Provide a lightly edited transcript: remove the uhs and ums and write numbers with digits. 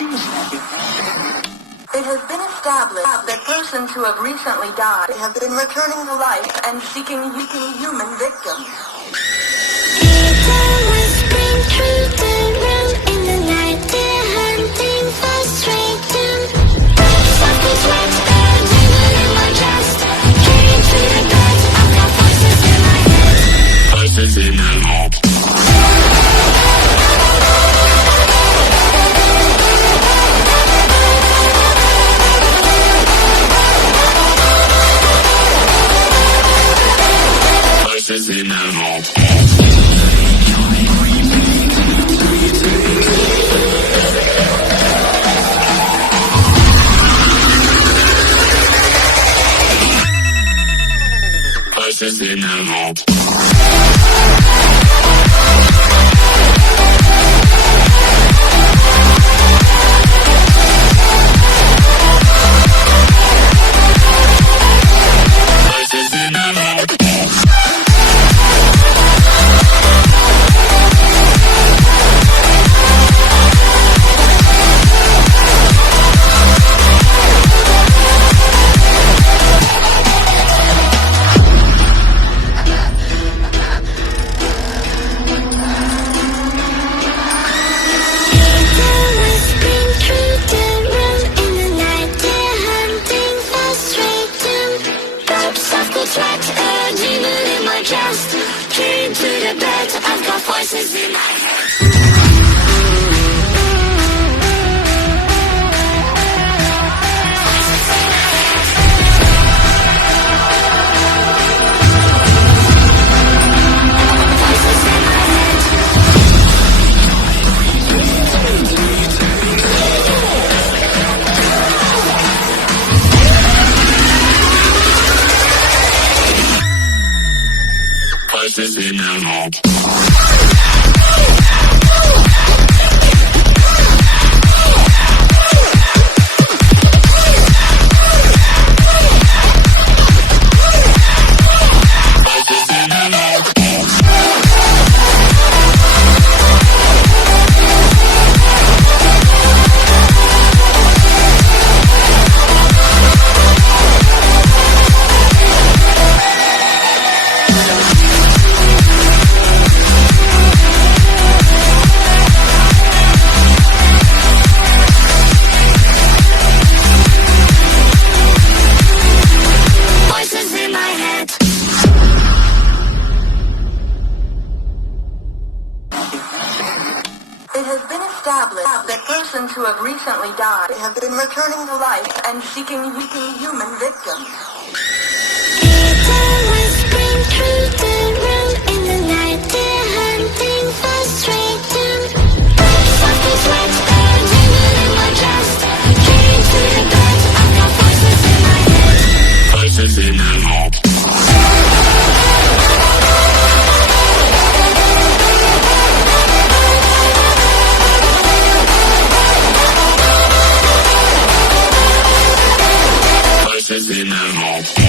It has been established that persons who have recently died have been returning to life and seeking human victims. It always brings through the room in the night. They're hunting for straight doom. Something's wet, adrenaline in my chest. Getting to the bed, I've got voices in my head. Voices in my head. Voices in my head. Voices in my head. Voices in my head. Voices in my head. It has been established that persons who have recently died have been returning to life and seeking human victims. It always brings through the room in the night. They're hunting for straight doom. Something's wet, adrenaline in my chest. Getting to the bed, I've got voices in my head. Voices in my head. Voices in my head.